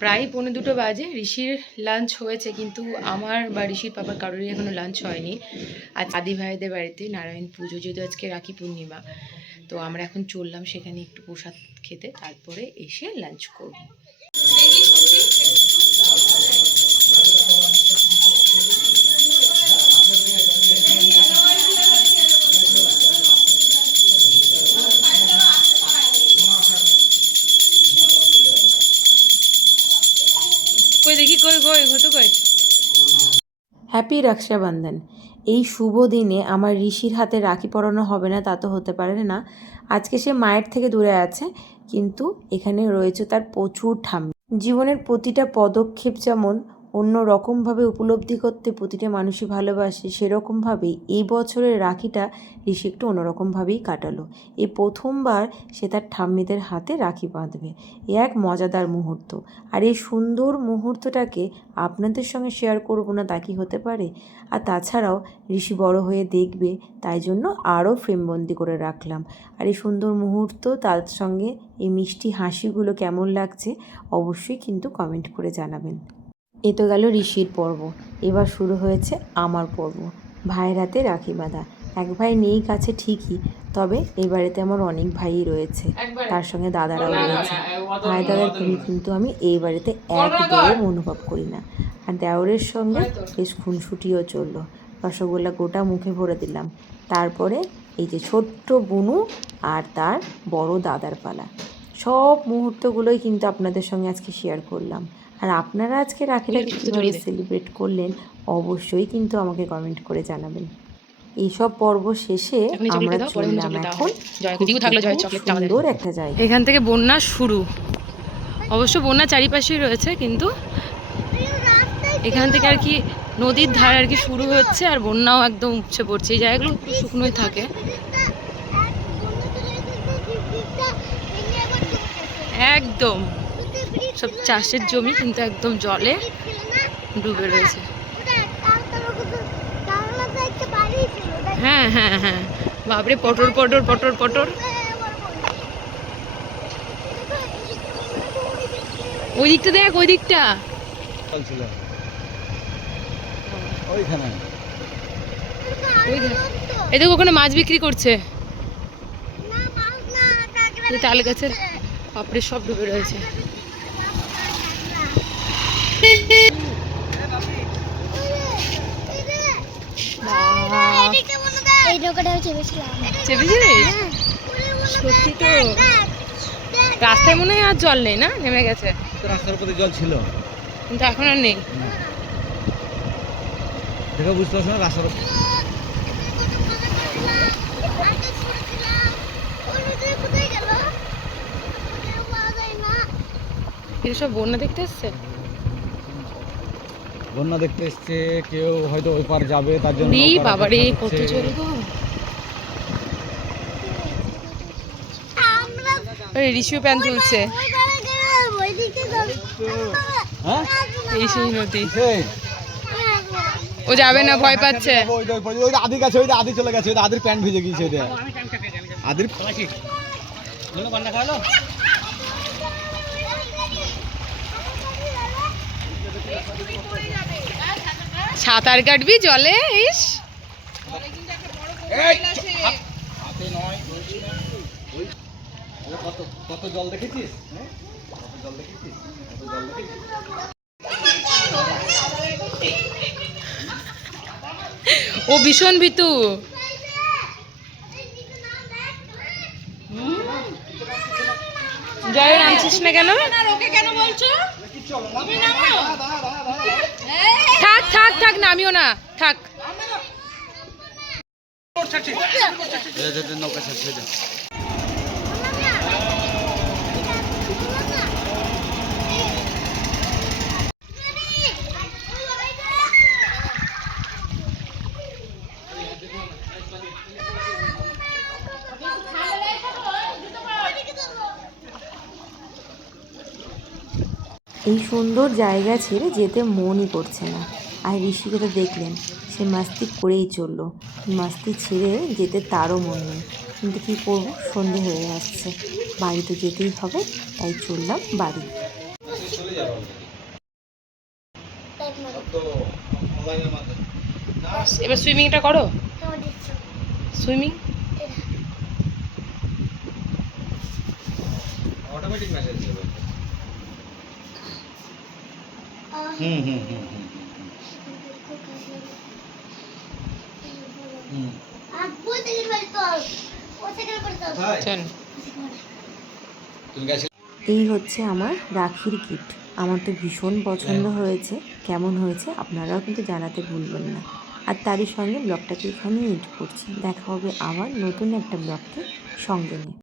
প্রায় 1:45 বাজে। ঋষির লাঞ্চ হয়েছে, কিন্তু আমার বা ঋষির পাপার কারোরই এখনো লাঞ্চ হয়নি। আজ আদি ভাইদের বাড়িতে নারায়ণ পুজো, যেহেতু আজকে রাখি পূর্ণিমা, তো আমরা এখন চললাম সেখানে একটু প্রসাদ খেতে, তারপরে এসে লাঞ্চ করব। কই দেখি, কই কই ঘটো কই। হ্যাপি রক্ষাবন্ধন। এই শুভ দিনে আমার ঋষির হাতে রাখি পরানো হবে না তা তো হতে পারে না। আজকে সে মায়ের থেকে দূরে আছে, কিন্তু এখানে রয়েছে তার প্রচুর ঠাম্মি। জীবনের প্রতিটা পদক্ষেপ যেমন অন্য রকমভাবে উপলব্ধি করতে প্রতিটা মানুষই ভালোবাসে, সেরকমভাবেই এই বছরের রাখিটা ঋষি একটু অন্যরকমভাবেই কাটালো। এই প্রথমবার সে তার ঠাম্মিদের হাতে রাখি বাঁধবে। এ এক মজাদার মুহূর্ত, আর এই সুন্দর মুহূর্তটাকে আপনাদের সঙ্গে শেয়ার করবো না তা কি হতে পারে? আর তাছাড়াও ঋষি বড় হয়ে দেখবে, তাই জন্য আরও ফ্রেমবন্দি করে রাখলাম। আর এই সুন্দর মুহূর্ত, তার সঙ্গে এই মিষ্টি হাসিগুলো কেমন লাগছে অবশ্যই কিন্তু কমেন্ট করে জানাবেন। এ তো গেল ঋষির পর্ব, এবার শুরু হয়েছে আমার পর্ব, ভাইয়ের হাতে রাখি বাঁধা। এক ভাই নেই কাছে ঠিকই, তবে এই বাড়িতে আমার অনেক ভাইই রয়েছে, তার সঙ্গে দাদারাও রয়েছে। ভাই দাদার কমি কিন্তু আমি এই বাড়িতে একদম অনুভব করি না। আর দেওরের সঙ্গে বেশ খুনসুটিও চললো, রসগোল্লা গোটা মুখে ভরে দিলাম। তারপরে এই যে ছোট্ট বুনু আর তার বড় দাদার পালা, সব মুহূর্তগুলোই কিন্তু আপনাদের সঙ্গে আজকে শেয়ার করলাম। আর আপনারা আজকে রাখিটা কীভাবে সেলিব্রেট করলেন অবশ্যই কিন্তু আমাকে কমেন্ট করে জানাবেন। এইসব পর্ব শেষে আমরা চললাম এখন সুন্দর একটা জায়গা। এখান থেকে বন্যা শুরু, অবশ্য বন্যা চারিপাশেই রয়েছে, কিন্তু এখান থেকে আর কি নদীর ধারে আর কি শুরু হচ্ছে, আর বন্যাও একদম উপচে পড়ছে। এই জায়গাগুলো একটু শুকনোই থাকে। একদম সব চাষের জমি কিন্তু একদম জলে ডুবে রয়েছে। হ্যাঁ হ্যাঁ হ্যাঁ, বাপরে পটর পটর পটর পটর। ওই দিকটা দেখ, ওই দিকটা এই দেখো, ওখানে মাছ বিক্রি করছে। তাল গাছের বাপরে সব ডুবে রয়েছে। সত্যি তো, রাস্তায় মনে হয় আর জল নেই, না নেমে গেছে। রাস্তার উপরে জল ছিল, কিন্তু এখন আর নেই। দেখো বুঝতে পারছো না রাস্তার উপরে সব বন্যা দেখতে এসছে, বন্যা দেখতে এসছে কেউ, হয়তো ওই পার যাবে তার জন্য। বাবারে কত জল গো। ঋষিও প্যান তুলছে, এই সেই নদী। ও যাবে না, ভয় পাচ্ছে। আদি গেছে, ওই আদি চলে গেছে, আদির প্যান্ট ভিজে গিয়েছে। আদির সাঁতার কাটবি জলে? ইস, কত জল দেখেছিস? ও ভীষণ ভীতু। জলে নামছিস না কেন? থাক থাক থাক, নামিও না, থাক। নৌকা ছাড়ছে। এই সুন্দর জায়গা ছেড়ে যেতে মনই করছে না। আর ঋষিকে তো দেখলেন, সে মাস্তি করেই চললো, মাস্তি ছেড়ে যেতে তারও মন নেই। কিন্তু কী করবো, সন্ধে হয়ে আসছে, বাড়ি তো যেতেই হবে, তাই চললাম বাড়ি। এবার সুইমিংটা করো, সুইমিং। অটোমেটিক মেসেজ যাবে। হুম হুম হুম হুম হুম। চল। তুমি গেছিলে? এই হচ্ছে আমার রাখির গিফট। আমার তো ভীষণ পছন্দ হয়েছে। কেমন হয়েছে আপনারাও কিন্তু জানাতে ভুলবেন না। আর তারই সঙ্গে ব্লগটাকে এখানেই এন্ড করছি। দেখা হবে আবার নতুন একটা ব্লগকে সঙ্গে নিয়ে।